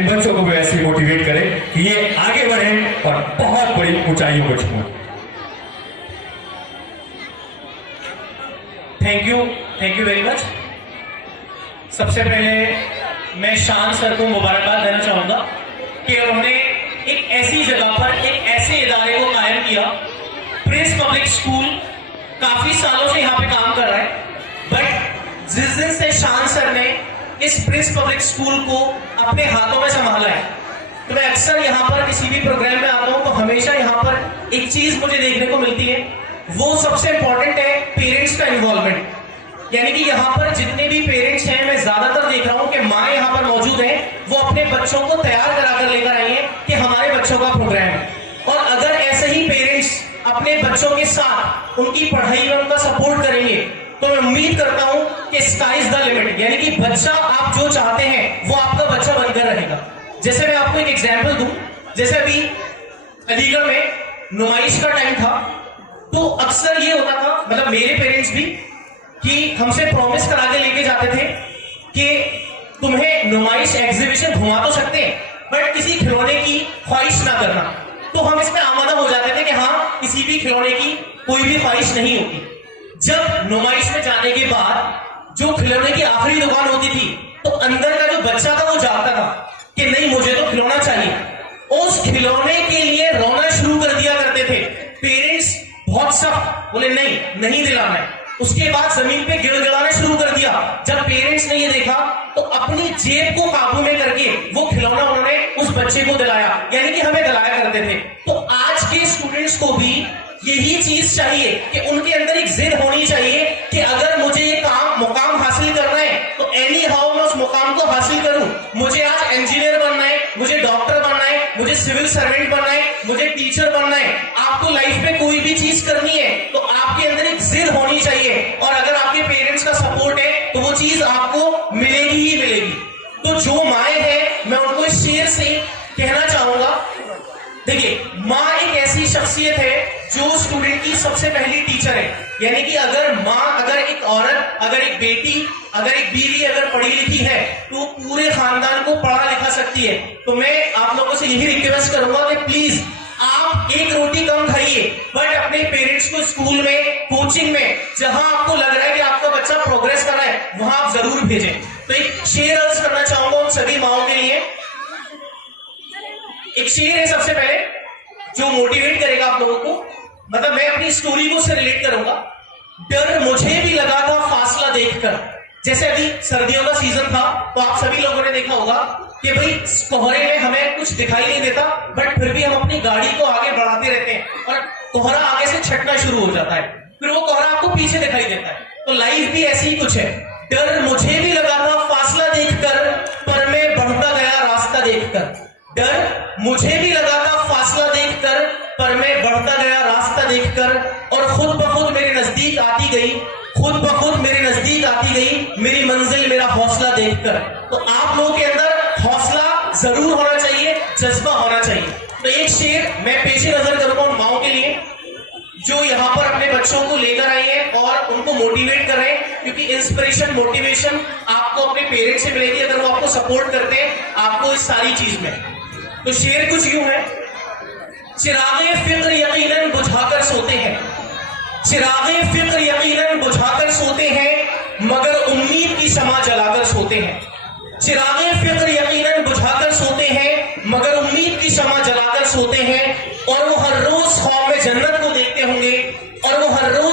इन बच्चों को भी ऐसे मोटिवेट करें कि ये आगे बढ़े और बहुत बड़ी ऊंचाइयों को छुएं। Thank you very much. सबसे पहले मैं शान सर को मुबारकबाद देना चाहूंगा कि उन्होंने एक ऐसी जगह पर एक ऐसे इदारे को कायम किया। प्रिंस पब्लिक स्कूल काफी सालों से यहाँ पे काम कर रहा है, बट जिस दिन से शान सर ने इस प्रिंस पब्लिक स्कूल को अपने हाथों में संभाला है, तो मैं अक्सर यहाँ पर किसी भी प्रोग्राम में आता हूँ तो हमेशा यहाँ पर एक चीज मुझे देखने को मिलती है, वो सबसे इंपॉर्टेंट है पेरेंट्स का इन्वॉल्वमेंट। यानी कि यहाँ पर जितने भी पेरेंट्स हैं, मैं ज्यादातर देख रहा हूँ कि माँ यहाँ पर मौजूद है, वो अपने बच्चों को तैयार कराकर लेकर आई है कि हमारे बच्चों का प्रोग्राम है। और अगर ऐसे ही पेरेंट्स अपने बच्चों के साथ उनकी पढ़ाई में उनका सपोर्ट करेंगे तो मैं उम्मीद करता हूं कि स्काई इज द लिमिट, यानी कि बच्चा आप जो चाहते हैं वो आपका बच्चा बनकर रहेगा। जैसे मैं आपको एक एग्जांपल दूं, जैसे अभी अलीगढ़ में नुमाइश का टाइम था, तो अक्सर ये होता था, मतलब मेरे पेरेंट्स भी, कि हमसे प्रॉमिस करा के लेके जाते थे कि तुम्हें नुमाइश एग्जीबिशन घुमा तो सकते हैं बट किसी खिलौने की ख्वाहिश ना करना। तो हम इसमें आमादा हो जाते थे कि हाँ, किसी भी खिलौने की कोई भी ख्वाहिश नहीं होती। जब नुमाइश में जाने के बाद जो खिलौने की आखिरी दुकान होती थी, तो अंदर का जो बच्चा था वो जानता था कि नहीं, मुझे तो खिलौना चाहिए। उस खिलौने के लिए रोना शुरू कर दिया करते थे। पेरेंट्स बहुत सख्त बोले नहीं दिलाना है। उसके बाद जमीन पे गिड़गिड़ाना शुरू कर दिया। जब पेरेंट्स ने ये देखा तो अपनी जेब को काबू में करके वो खिलौना उन्होंने उस बच्चे को दिलाया, यानी कि हमें दिलाया करते थे। तो आज के स्टूडेंट्स को भी यही चीज चाहिए कि उनके अंदर एक जिद होनी चाहिए कि अगर मुझे ये मुकाम हासिल करना है तो एनी हाउ मैं उस मुकाम को हासिल करूं। मुझे आज इंजीनियर बनना है, मुझे डॉक्टर बनना है, मुझे सिविल सर्वेंट बनना है, मुझे टीचर बनना है। आपको लाइफ में कोई भी चीज करनी है तो आपके अंदर एक जिद होनी चाहिए, और अगर आपके पेरेंट्स का सपोर्ट है तो वो चीज आपको मिलेगी ही मिलेगी। तो जो माएँ हैं, मैं उनको इस शेर से कहना चाहूंगा, देखिए, माँ एक ऐसी शख्सियत है जो स्टूडेंट की सबसे पहली टीचर है। यानी कि अगर माँ, अगर एक औरत, अगर एक बेटी, अगर एक बीवी अगर पढ़ी लिखी है तो पूरे खानदान को पढ़ा लिखा सकती है। तो मैं आप लोगों से यही रिक्वेस्ट करूंगा कि प्लीज आप एक रोटी कम खाइए, बट अपने पेरेंट्स को स्कूल में, कोचिंग में, जहां आपको लग रहा है कि आपका बच्चा प्रोग्रेस कर रहा है, वहां आप जरूर भेजें। तो एक शेर अर्ज करना चाहूंगा उन सभी माओं के लिए। एक शेर है सबसे पहले जो मोटिवेट करेगा आप लोगों को, मतलब मैं अपनी स्टोरी को उससे रिलेट करूंगा। डर मुझे भी लगा था फासला देखकर। जैसे अभी सर्दियों का सीजन था तो आप सभी लोगों ने देखा होगा कि भाई कोहरे में हमें कुछ दिखाई नहीं देता, बट फिर भी हम अपनी गाड़ी को आगे बढ़ाते रहते हैं और कोहरा आगे से छटना शुरू हो जाता है, फिर वो कोहरा आपको पीछे दिखाई देता है। तो लाइफ भी ऐसी ही कुछ है। डर मुझे भी लगा था फासला देखकर, पर मैं बढ़ता गया रास्ता देखकर। डर मुझे भी लगा था फासला देखकर, पर मैं बढ़ता गया रास्ता देखकर, और खुद ब खुद मेरे नजदीक आती गई, खुद ब खुद मेरे नजदीक आती गई मेरी मंजिल मेरा हौसला देखकर। तो आप लोगों के अंदर हौसला जरूर होना चाहिए, जज्बा होना चाहिए। तो एक शेर मैं पेशे नजर करूंगा उन माओं के लिए जो यहाँ पर अपने बच्चों को लेकर आई हैं और उनको मोटिवेट कर रहे हैं, क्योंकि इंस्पिरेशन, मोटिवेशन आपको अपने पेरेंट्स से मिलेगी अगर वो आपको सपोर्ट करते हैं आपको इस सारी चीज में। तो शेर कुछ यूं है, चिरागे फिक्र यकीनन बुझाकर सोते हैं, चिरागे फिक्र यकीनन बुझाकर सोते हैं, मगर उम्मीद की शमा जलाकर सोते हैं। चिरागे फिक्र यकीनन बुझाकर सोते हैं, मगर उम्मीद की शमा जलाकर सोते हैं, और वो हर रोज ख्वाब में जन्नत को देखते होंगे, और वो हर रोज